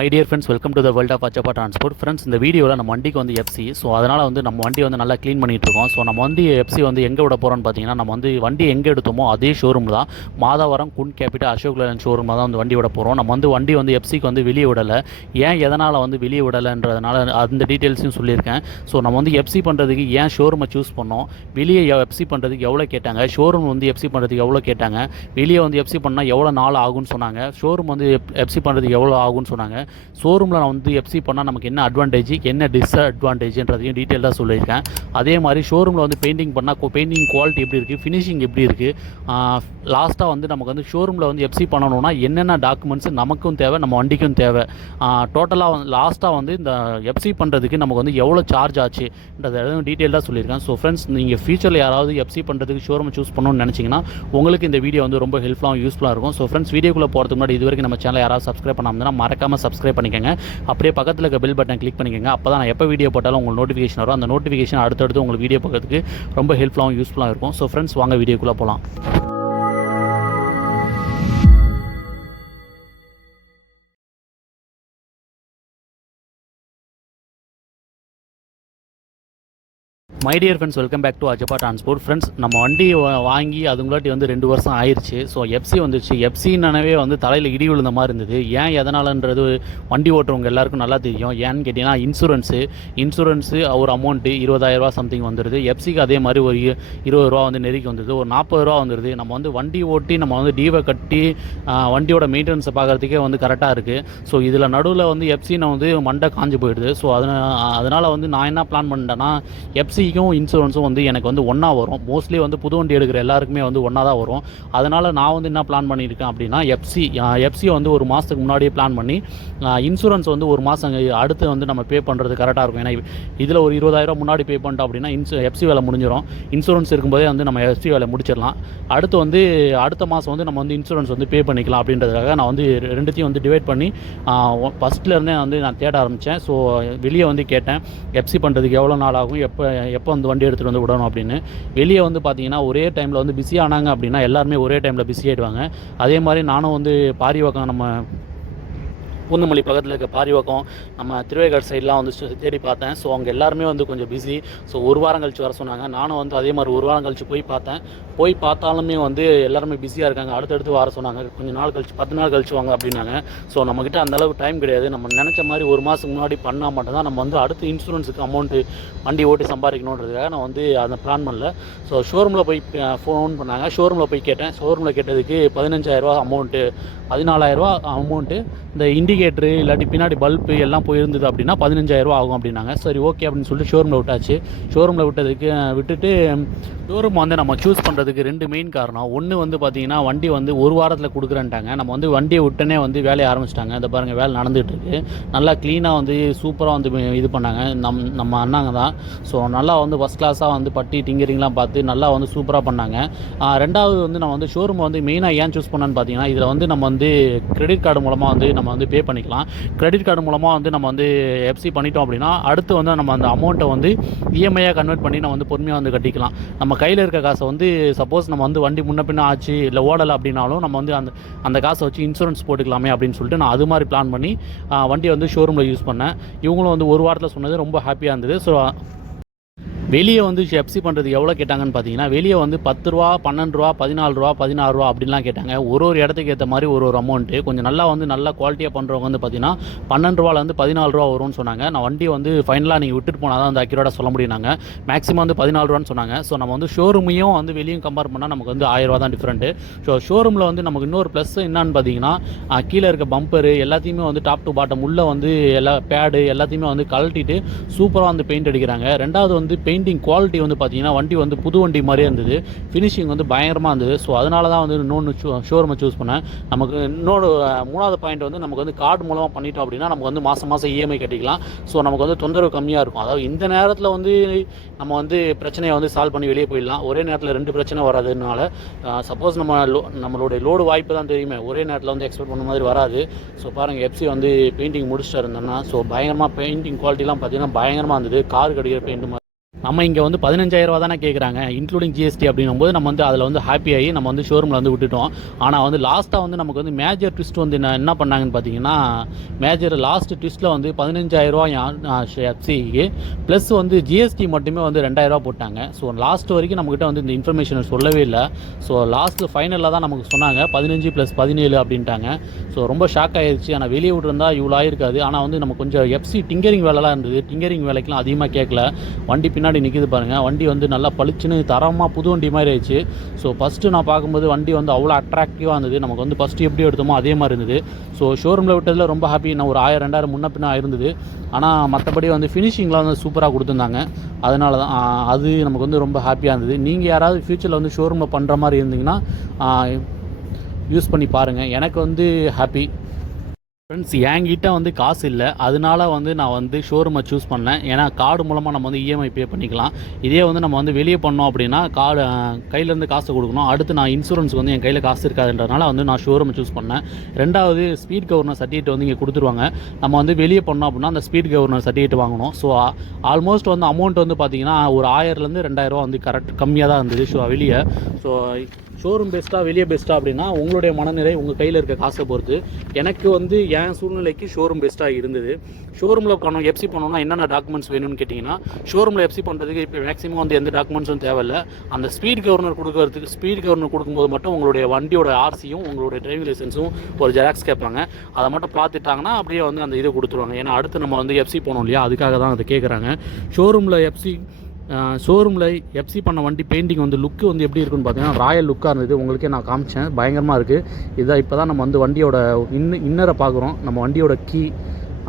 My dear friends welcome to the world of Achappa transport friends இந்த வீடியோவில் நம்ம வண்டிக்கு வந்து எஃப்சி ஸோ அதனால் வந்து நம்ம வண்டி வந்து நல்லா க்ளீன் பண்ணிட்டு இருக்கோம் ஸோ நம்ம வந்து எஃப்சி வந்து எங்கே விட போகிறோம்னு பார்த்தீங்கன்னா நம்ம வந்து வண்டி எங்கே எடுத்தோமோ அதே ஷோரூம் தான். மாதாவரம் குன் கேபிட்டல் அசோக் லேலன் ஷோரூம் தான் வந்து வண்டி விட போகிறோம் நம்ம வந்து வண்டி வந்து எஃப்சிக்கு வந்து வெளியே விடலை. ஏன் எதனால் வந்து வெளியே விடலைன்றதுனால அந்த டீட்டெயில்ஸையும் சொல்லியிருக்கேன். ஸோ நம்ம வந்து எஃப்சி பண்ணுறதுக்கு ஏன் ஷோரூமை சூஸ் பண்ணோம்? வெளியே எஃப்சி பண்ணுறதுக்கு எவ்வளோ கேட்டாங்க? ஷோரூம் வந்து எஃப்சி பண்ணுறதுக்கு எவ்வளோ கேட்டாங்க? வெளியே வந்து எஃப்சி பண்ணால் எவ்வளோ நாள் ஆகும்னு சொன்னாங்க. ஷோரூம் வந்து எஃப்சி பண்ணுறதுக்கு எவ்வளோ ஆகும்னு சொன்னாங்க. ஷோரூமில் நான் வந்து எஃப்சி பண்ணால் நமக்கு என்ன அட்வான்டேஜ் என்ன டிஸ்அட்வான்டேஜ்ன்றதையும் டீட்டெயிலாக சொல்லியிருக்கேன். அதே மாதிரி ஷோரூமில் வந்து பெயிண்டிங் பண்ணால் பெயிண்டிங் குவாலிட்டி எப்படி இருக்குது ஃபினிஷிங் எப்படி இருக்குது லாஸ்ட்டாக வந்து நமக்கு வந்து ஷோரூமில் வந்து எஃப்சி பண்ணணும்னா என்னென்ன டாக்குமெண்ட்ஸ் நமக்கும் தேவை நம்ம வண்டிக்கும் தேவை. டோட்டலாக வந்து லாஸ்ட்டாக வந்து இந்த எஃப்சி பண்ணுறதுக்கு நமக்கு வந்து எவ்வளோ சார்ஜ் ஆச்சுன்றது எதுவும் டீட்டெயிலாக சொல்லியிருக்கேன். ஸோ ஃப்ரெண்ட்ஸ் நீங்கள் ஃபியூச்சரில் யாராவது எஃப்சி பண்ணுறதுக்கு ஷோரூம் சூஸ் பண்ணணும்னு நினச்சிங்கன்னா உங்களுக்கு இந்த வீடியோ வந்து ரொம்ப ஹெல்ப்ஃபுல்லாக யூஸ்ஃபுல்லாக இருக்கும். ஸோ ஃப்ரெண்ட்ஸ் வீடியோக்குள்ளே போகிறதுக்கு முன்னாடி இது வரைக்கும் நம்ம சேனல் யாராவது சப்ஸ்கிரைப் பண்ணாமல் மறக்காமல் சப்ஸ்கிரைப் பண்ணிக்கோங்க. அப்படியே பக்கத்தில் இருக்க பில் பட்டன் கிளிக் பண்ணிக்கோங்க. அப்போ தான் நான் எப்போ வீடியோ போட்டாலும் உங்களுக்கு நோட்டிஃபிகேஷன் வரும். அந்த நோட்டிஃபிகேஷன் அடுத்தடுத்து உங்களுக்கு வீடியோ பார்க்கறதுக்கு ரொம்ப ஹெல்ப்ஃபுல்லாகவும் யூஸ்ஃபுல்லாக இருக்கும். ஸோ ஃப்ரெண்ட்ஸ் வாங்க வீடியோக்குள்ளே போகலாம் my dear friends welcome back to Ajappa transport friends நம்ம வண்டி வாங்கி அதுங்களாட்டி வந்து ரெண்டு வருஷம் ஆயிடுச்சு ஸோ எஃப்சி வந்துச்சு. எஃப்சின்னாவே வந்து தலையில் இடி விழுந்த மாதிரி இருந்தது. ஏன் எதனாலன்றது வண்டி ஓட்டுறவங்க எல்லாருக்கும் நல்லா தெரியும். ஏன்னு கேட்டிங்கன்னா இன்சூரன்ஸு இன்சூரன்ஸு ஒரு அமௌண்ட்டு இருபதாயிரரூவா சம்திங் வந்துடுது எஃப்சிக்கு அதே மாதிரி ஒரு இருபது ரூபா வந்து நெருக்கி வந்துடுது ஒரு நாற்பது ரூபா வந்துடுது நம்ம வந்து வண்டி ஓட்டி நம்ம வந்து டீவை கட்டி வண்டியோட மெயின்டெனன்ஸை பார்க்குறதுக்கே வந்து கரெக்டாக இருக்குது ஸோ இதில் நடுவில் வந்து எஃப்சி நான் வந்து மண்டை காஞ்சு போயிடுது. ஸோ அதனால் அதனால் வந்து நான் என்ன பிளான் பண்ணிட்டேன்னா எஃப்சி வண்டிக்கும் இன்சூரன்ஸும் வந்து எனக்கு வந்து ஒன்றா வரும். மோஸ்ட்லி வந்து புது வண்டி எடுக்கிற எல்லாருக்குமே வந்து ஒன்றா தான் வரும். அதனால் நான் வந்து என்ன பிளான் பண்ணியிருக்கேன் அப்படின்னா எஃப்சி எஃப்சியை வந்து ஒரு மாதத்துக்கு முன்னாடியே பிளான் பண்ணி இன்சூரன்ஸ் வந்து ஒரு மாதம் அடுத்து வந்து நம்ம பே பண்ணுறது கரெக்டாக இருக்கும். ஏன்னா இதில் ஒரு இருபதாயிரம் முன்னாடி பே பண்ணிட்டோம் அப்படின்னா இன்சூ எஃப்சி வேலை முடிஞ்சிடும் இன்சூரன்ஸ் இருக்கும்போதே வந்து நம்ம எஃப்சி வேலை முடிச்சிடலாம். அடுத்து வந்து அடுத்த மாதம் வந்து நம்ம வந்து இன்சூரன்ஸ் வந்து பே பண்ணிக்கலாம் அப்படின்றதுக்காக நான் வந்து ரெண்டுத்தையும் வந்து டிவைட் பண்ணி ஃபஸ்ட்லேருந்தே வந்து நான் தேட ஆரம்பித்தேன் ஸோ வெளியே வந்து கேட்டேன் எஃப்சி பண்ணுறதுக்கு எவ்வளோ நாள் ஆகும் எப்போ எப்போ வந்து வண்டி எடுத்துகிட்டு வந்து விடணும் அப்படின்னு. வெளியே வந்து பார்த்தீங்கன்னா ஒரே டைமில் வந்து பிஸி ஆனாங்க அப்படின்னா எல்லாருமே ஒரே டைமில் பிஸி ஆகிடுவாங்க அதே மாதிரி நானும் வந்து பாரிவக்கம் நம்ம பூந்தமல்லி பக்கத்தில் இருக்க பாரிவக்கம் நம்ம திருவேகட் சைட்லாம் வந்து தேடி பார்த்தேன். ஸோ அவங்க எல்லாருமே வந்து கொஞ்சம் பிஸி ஸோ ஒரு வாரம் கழிச்சு வர சொன்னாங்க. நானும் வந்து அதே மாதிரி ஒரு வாரம் கழிச்சு போய் பார்த்தேன். போய் பார்த்தாலுமே வந்து எல்லாருமே பிஸியாக இருக்காங்க. அடுத்தடுத்து வர சொன்னாங்க. கொஞ்சம் நாள் கழிச்சு பத்து நாள் கழிச்சு வாங்க அப்படின்னாங்க. ஸோ நம்மக்கிட்ட அந்தளவுக்கு டைம் கிடையாது. நம்ம நினச்ச மாதிரி ஒரு மாதத்துக்கு முன்னாடி பண்ணால் மட்டும்தான் நம்ம வந்து அடுத்து இன்சூரன்ஸுக்கு அமௌண்ட்டு வண்டி ஓட்டி சம்பாதிக்கணுன்றதுக்காக நான் வந்து அதை பிளான் பண்ணல. ஸோ ஷோரூமில் போய் ஃபோன் பண்ணாங்க. ஷோரூமில் போய் கேட்டேன். ஷோரூமில் கேட்டதுக்கு பதினஞ்சாயிரரூவா அமௌண்ட்டு பதினாலாயிரரூவா அமௌண்ட்டு இந்த இண்டிகேட்ரு இல்லாட்டி பின்னாடி பல்ப்பு எல்லாம் போயிருந்தது அப்படின்னா பதினஞ்சாயிரரூவா ஆகும் அப்படின்னாங்க. சரி ஓகே அப்படின்னு சொல்லிட்டு ஷோரூமில் விட்டாச்சு. ஷோரூமில் விட்டதுக்கு விட்டுட்டு ஷோரூம் வந்து நம்ம சூஸ் பண்ணுறதுக்கு ரெண்டு மெயின் காரணம். ஒன்று வந்து பார்த்தீங்கன்னா வண்டி வந்து ஒரு வாரத்தில் கொடுக்குறேன்ட்டாங்க. நம்ம வந்து வண்டியை விட்டனே வந்து வேலையை ஆரம்பிச்சிட்டாங்க. இந்த பாருங்கள் வேலை நடந்துகிட்டு இருக்குது நல்லா க்ளீனாக வந்து சூப்பராக வந்து இது பண்ணாங்க. நம் நம்ம அண்ணாங்க தான். ஸோ நல்லா வந்து ஃபஸ்ட் கிளாஸாக வந்து பட்டி டிங்கரிங்லாம் பார்த்து நல்லா வந்து சூப்பராக பண்ணாங்க. ரெண்டாவது வந்து நம்ம வந்து ஷோரூம் வந்து மெயினாக ஏன் சூஸ் பண்ணான்னு பார்த்தீங்கன்னா இதில் வந்து நம்ம வந்து கிரெடிட் கார்டு மூலமாக வந்து நம்ம வந்து பே பண்ணிக்கலாம். கிரெடிட் கார்டு மூலமாக வந்து நம்ம வந்து எஃப்சி பண்ணிட்டோம் அப்படின்னா அடுத்து வந்து நம்ம அந்த அமௌண்ட்டை வந்து இஎம்ஐயாக கன்வெர்ட் பண்ணி நம்ம வந்து பொறுமையாக வந்து கட்டிக்கலாம். நம்ம கையில் இருக்க காசை வந்து சப்போஸ் நம்ம வந்து வண்டி முன்ன பின்ன ஆச்சு இல்லை ஓடலை அப்படின்னாலும் நம்ம வந்து அந்த அந்த காசை வச்சு இன்சூரன்ஸ் போட்டுக்கலாமே அப்படின்னு சொல்லிட்டு நான் அது மாதிரி பிளான் பண்ணி வண்டியை வந்து ஷோரூமில் யூஸ் பண்ணேன். இவங்களும் வந்து ஒரு வாரத்தில் சொன்னது ரொம்ப ஹாப்பியாக இருந்தது. ஸோ வெளியே வந்து எஃப்சி பண்ணுறதுக்கு எவ்வளோ கேட்டாங்கன்னு பார்த்தீங்கன்னா வெளியே வந்து பத்து ரூபா பன்னெண்டு ரூபா பதினாலு ரூபா பதினாறு ரூபா அப்படின்லாம் கேட்டாங்க. ஒரு ஒரு இடத்துக்கு ஏற்ற மாதிரி ஒரு ஒரு அமௌண்ட்டு கொஞ்சம் நல்லா வந்து நல்லா குவாலிட்டியாக பண்ணுறவங்க வந்து பார்த்தீங்கன்னா பன்னெண்டு ரூபாலேருந்து பதினாலு ரூபா வரும்னு சொன்னாங்க. நான் வண்டி வந்து ஃபைனலாக நீங்கள் விட்டுட்டு போனால் தான் அந்த அக்யூரேட்டாக சொல்ல முடியும்னாங்க. மேக்ஸிமம் வந்து பதினாலு ரூபான்னு சொன்னாங்க. ஸோ நம்ம வந்து ஷோரூமையும் வந்து வெளியும் கம்பேர் பண்ணால் நமக்கு வந்து ஆயிரம் ரூபா தான் டிஃப்ரெண்ட்டு ஸோ ஷோரூமில் வந்து நமக்கு இன்னொரு ப்ளஸ் என்னன்னு பார்த்தீங்கன்னா கீழே இருக்க பம்பரு எல்லாத்தையுமே வந்து டாப் டு பாட்டம் உள்ளே வந்து எல்லா பேடு எல்லாத்தையுமே வந்து கழட்டிட்டு சூப்பராக வந்து பெயிண்ட் அடிக்கிறாங்க. ரெண்டாவது வந்து பெயிண்ட் பெயிண்டிங் குவாலிட்டி வந்து பார்த்தீங்கன்னா வண்டி வந்து புது வண்டி மாதிரியே இருந்தது. ஃபினிஷிங் வந்து பயங்கரமாக இருந்தது. ஸோ அதனால தான் வந்து இன்னொன்று ஷோரூமை சூஸ் பண்ணேன். நமக்கு இன்னொரு மூணாவது பாயிண்ட் வந்து நமக்கு வந்து கார்டு மூலமாக பண்ணிட்டோம் அப்படின்னா நமக்கு வந்து மாதம் மாதம் இஎம்ஐ கட்டிக்கலாம். ஸோ நமக்கு வந்து தொந்தரவு கம்மியாக இருக்கும். அதாவது இந்த நேரத்தில் வந்து நம்ம வந்து பிரச்சனையை வந்து சால்வ் பண்ணி வெளியே போயிடலாம். ஒரே நேரத்தில் ரெண்டு பிரச்சனை வராதுனால சப்போஸ் நம்ம லோ நம்மளுடைய லோடு வாய்ப்பு தான் தெரியுமே. ஒரே நேரத்தில் வந்து எக்ஸ்பெக்ட் பண்ண மாதிரி வராது. ஸோ பாருங்கள் எஃப்சி வந்து பெயிண்டிங் முடிச்சுட்டு இருந்தேன்னா ஸோ பயங்கரமாக பெயிண்டிங் குவாலிட்டிலாம் பார்த்தீங்கன்னா பயங்கரமாக இருந்தது. கார் கடிக்கிற பெயிண்ட் மாதிரி நம்ம இங்கே வந்து பதினஞ்சாயிரம் ரூபா தானே கேட்குறாங்க இன்க்ளூடிங் ஜிஎஸ்டி அப்படிங்கும்போது நம்ம வந்து அதில் வந்து ஹாப்பி ஆகி நம்ம வந்து ஷோரூமில் வந்து விட்டுட்டோம். ஆனால் வந்து லாஸ்ட்டாக வந்து நமக்கு வந்து மேஜர் ட்விஸ்ட் வந்து என்ன என்ன பண்ணாங்கன்னு பார்த்தீங்கன்னா மேஜர் லாஸ்ட் ட்விஸ்ட்டில் வந்து பதினஞ்சாயிரரூவா எஃப்சிக்கு ப்ளஸ் வந்து ஜிஎஸ்டி மட்டுமே வந்து ரெண்டாயிரரூவா போட்டாங்க. ஸோ லாஸ்ட் வரைக்கும் நம்மக்கிட்ட வந்து இந்த இன்ஃபர்மேஷனை சொல்லவே இல்லை. ஸோ லாஸ்ட் ஃபைனலில் தான் நமக்கு சொன்னாங்க பதினஞ்சு ப்ளஸ் பதினேழு அப்படின்ட்டாங்க. ஸோ ரொம்ப ஷாக் ஆகிடுச்சு ஆனால் வெளியே விட்டுருந்தா இவ்வளோ ஆயிருக்காது. ஆனால் வந்து நம்ம கொஞ்சம் எஃப்சி டிங்கரிங் வேலைலாம் இருந்தது. டிங்கரிங் வேலைக்கெலாம் அதிகமாக கேட்கல வண்டி பின்னாடி நிற்கிது பாருங்கள் வண்டி வந்து நல்லா பளிச்சுன்னு தரமாக புது வண்டி மாதிரி ஆயிடுச்சு. ஸோ ஃபஸ்ட்டு நான் பார்க்கும்போது வண்டி வந்து அவ்வளோ அட்ராக்டிவாக இருந்தது. நமக்கு வந்து ஃபஸ்ட்டு எப்படி எடுத்தோமோ அதே மாதிரி இருந்தது. ஸோ ஷோரூமில் விட்டதில் ரொம்ப ஹாப்பி நான் ஒரு ஆயிரம் ரெண்டாயிரம் முன்ன பின்ன இருந்தது ஆனால் மற்றபடி வந்து ஃபினிஷிங்லாம் வந்து சூப்பராக கொடுத்துருந்தாங்க. அதனால தான் அது நமக்கு வந்து ரொம்ப ஹாப்பியாக இருந்தது. நீங்கள் யாராவது ஃப்யூச்சரில் வந்து ஷோரூமில் பண்ணுற மாதிரி இருந்தீங்கன்னா யூஸ் பண்ணி பாருங்கள் எனக்கு வந்து ஹாப்பி ஃப்ரெண்ட்ஸ் என்கிட்ட வந்து காசு இல்லை. அதனால வந்து நான் வந்து ஷோரூமை சூஸ் பண்ணேன் ஏன்னா கார்டு மூலமாக நம்ம வந்து இஎம்ஐ பே பண்ணிக்கலாம். இதே வந்து நம்ம வந்து வெளியே பண்ணோம் அப்படின்னா கார்டு கையிலேருந்து காசு கொடுக்கணும். அடுத்து நான் இன்சூரன்ஸுக்கு வந்து என் கையில் காசு இருக்காதுன்றதுனால வந்து நான் ஷோரூமை சூஸ் பண்ணேன் ரெண்டாவது ஸ்பீட் கவர்னர் சர்டிஃபிகேட் வந்து இங்கே கொடுத்துருவாங்க. நம்ம வந்து வெளியே பண்ணோம் அப்படின்னா அந்த ஸ்பீட் கவர்னர் சர்டிஃபிகேட் வாங்கணும். ஸோ ஆல்மோஸ்ட் வந்து அமௌண்ட் வந்து பார்த்திங்கன்னா ஒரு ஆயிரம்லேருந்து ரெண்டாயிரரூவா வந்து கரெக்ட் கம்மியாக தான் இருந்தது. ஸோ வெளியே. ஸோ ஷோரூம் பெஸ்ட்டாக வெளியே பெஸ்ட்டாக அப்படின்னா உங்களுடைய மனநிலை உங்கள் கையில் இருக்க காசை பொறுத்து. எனக்கு வந்து என் சூழ்நிலைக்கு ஷோரூம் பெஸ்ட்டாக இருந்தது. ஷோரூமில் பண்ணணும் எஃப்சி பண்ணணும்னா என்னென்ன டாக்குமெண்ட்ஸ் வேணும்னு கேட்டிங்கன்னா ஷோரூமில் எஃப்சி பண்ணுறதுக்கு இப்போ மேக்ஸிமம் வந்து எந்த டாக்குமெண்ட்ஸும் தேவையில்லை. அந்த ஸ்பீட் கவர்னர் கொடுக்கறதுக்கு ஸ்பீட் கவர்னர் கொடுக்கும்போது மட்டும் உங்களுடைய வண்டியோட ஆர்சியும் உங்களுடைய டிரைவிங் லைசன்ஸும் ஒரு ஜெராக்ஸ் கேட்பாங்க. அதை மட்டும் பார்த்துட்டாங்கன்னா அப்படியே வந்து அந்த இதை கொடுத்துருவாங்க. ஏன்னா அடுத்து நம்ம வந்து எஃப்சி போனோம் இல்லையா? அதுக்காக தான் அதை கேட்குறாங்க. ஷோரூமில் எஃப்சி ஷோரூமில் எஃப்சி பண்ண வண்டி பெயிண்டிங் வந்து லுக்கு வந்து எப்படி இருக்குன்னு பார்த்தீங்கன்னா ராயல் லுக்காக இருந்தது. உங்களுக்கே நான் காமிச்சேன். பயங்கரமாக இருக்குது இதான் இப்போ தான் நம்ம வந்து வண்டியோட இன்ன இன்னரை பார்க்குறோம். நம்ம வண்டியோட கீ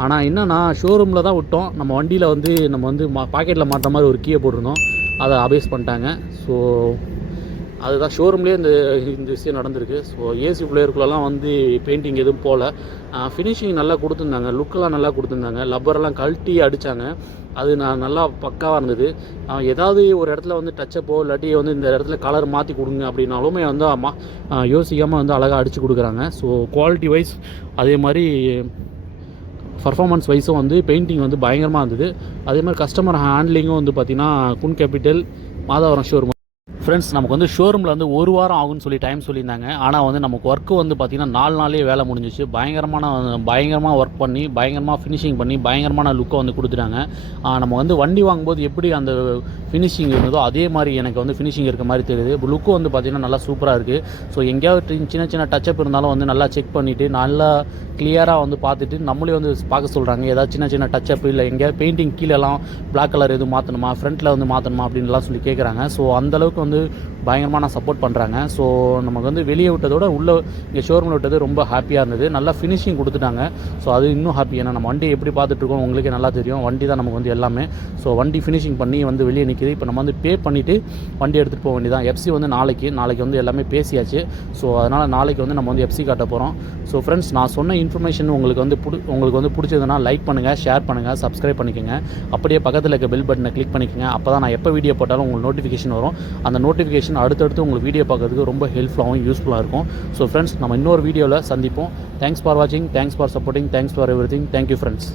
ஆனால் என்னென்னா ஷோரூமில் தான் விட்டோம். நம்ம வண்டியில் வந்து நம்ம வந்து மா பாக்கெட்டில் மாட்டுற மாதிரி ஒரு கீயை போட்டிருந்தோம். அதை அபேஸ் பண்ணிட்டாங்க. ஸோ அதுதான் ஷோரூம்லேயே இந்த இந்த விஷயம் நடந்திருக்கு. ஸோ ஏசி பிளேயருக்குள்ளெல்லாம் வந்து பெயிண்டிங் எதுவும் போகல ஃபினிஷிங் நல்லா கொடுத்துருந்தாங்க. லுக்கெல்லாம் நல்லா கொடுத்துருந்தாங்க. லப்பரெல்லாம் கழட்டி அடித்தாங்க அது நான் நல்லா பக்காவாக இருந்தது. ஆஹ் ஏதாவது ஒரு இடத்துல வந்து டச்சப்போ இல்லாட்டி வந்து இந்த இடத்துல கலர் மாற்றி கொடுங்க அப்படின்னாலுமே வந்து அம்மா யோசிக்காமல் வந்து அழகாக அடித்து கொடுக்குறாங்க. ஸோ குவாலிட்டி வைஸ் அதே மாதிரி பர்ஃபார்மன்ஸ் வைஸும் வந்து பெயிண்டிங் வந்து பயங்கரமாக இருந்தது. அதே மாதிரி கஸ்டமர் ஹேண்ட்லிங்கும் வந்து பார்த்திங்கன்னா குன் கேபிட்டல் மாதாவரம் ஷோரூம் ஃப்ரெண்ட்ஸ் நமக்கு வந்து ஷோரூமில் வந்து ஒரு வாரம் ஆகும்னு சொல்லி டைம் சொல்லியிருந்தாங்க. ஆனால் வந்து நமக்கு ஒர்க்கு வந்து பார்த்திங்கன்னா நாலு நாளே வேலை முடிஞ்சிச்சு. பயங்கரமான பயங்கரமாக ஒர்க் பண்ணி பயங்கரமாக ஃபினிஷிங் பண்ணி பயங்கரமான லுக்கை வந்து கொடுத்துட்டாங்க. நம்ம வந்து வண்டி வாங்கும்போது எப்படி அந்த ஃபினிஷிங் இருந்ததோ அதே மாதிரி எனக்கு வந்து ஃபினிஷிங் இருக்க மாதிரி தெரியுது. லுக்கும் வந்து பார்த்திங்கன்னா நல்லா சூப்பராக இருக்குது ஸோ எங்கேயாவது சின்ன சின்ன டச்சப் இருந்தாலும் வந்து நல்லா செக் பண்ணிவிட்டு நல்லா கிளியராக வந்து பார்த்துட்டு நம்மளே வந்து பார்க்க சொல்கிறாங்க ஏதாவது சின்ன சின்ன டச்சப் இல்லை எங்கேயாவது பெயிண்டிங் கீழெல்லாம் பிளாக் கலர் எதுவும் மாற்றணுமா ஃப்ரண்ட்டில் வந்து மாற்றணுமா அப்படின்லாம் சொல்லி கேட்குறாங்க ஸோ அந்தளவுக்கு வந்து பயங்கரமாக நான் சப்போர்ட் பண்ணுறாங்க ஸோ நமக்கு வந்து வெளியே விட்டதோட உள்ளே இங்கே ஷோரூமில் விட்டது ரொம்ப ஹாப்பியாக இருந்தது. நல்லா ஃபினிஷிங் கொடுத்துட்டாங்க. ஸோ அது இன்னும் ஹாப்பி ஏன்னா நம்ம வண்டி எப்படி பார்த்துட்ருக்கோம் உங்களுக்கே நல்லா தெரியும். வண்டி தான் நமக்கு வந்து எல்லாமே. ஸோ வண்டி ஃபினிஷிங் பண்ணி வந்து வெளியே நிற்கிது இப்போ நம்ம வந்து பே பண்ணிவிட்டு வண்டி எடுத்துகிட்டு போக வேண்டியதான் எஃப்சி வந்து நாளைக்கு நாளைக்கு வந்து எல்லாமே பேசியாச்சு. ஸோ அதனால் நாளைக்கு வந்து நம்ம வந்து எஃப்சி காட்ட போகிறோம் ஸோ ஃப்ரெண்ட்ஸ் நான் சொன்ன இன்ஃபர்மேஷன் உங்களுக்கு வந்து பிடி உங்களுக்கு வந்து பிடிச்சதுன்னா லைக் பண்ணுங்கள் ஷேர் பண்ணுங்கள் சப்ஸ்கிரைப் பண்ணிக்கோங்க. அப்படியே பக்கத்தில் இருக்க பெல் பட்டனை கிளிக் பண்ணிக்கோங்க. அப்போ தான் நான் எப்போ வீடியோ போட்டாலும் உங்களுக்கு நோட்டிஃபிகேஷன் வரும். அந்த நோட்டிஃபிகேஷன் அடுத்தடுத்து உங்களுக்கு வீடியோ பார்க்குறதுக்கு ரொம்ப ஹெல்ப்ஃபுல்லாகவும் யூஸ்ஃபுல்லாக இருக்கும். ஸோ ஃப்ரெண்ட்ஸ் நம்ம இன்னொரு வீடியோவில் சந்திப்போம். தேங்க்ஸ் ஃபார் வாட்சிங் thanks for supporting thanks for everything thank you friends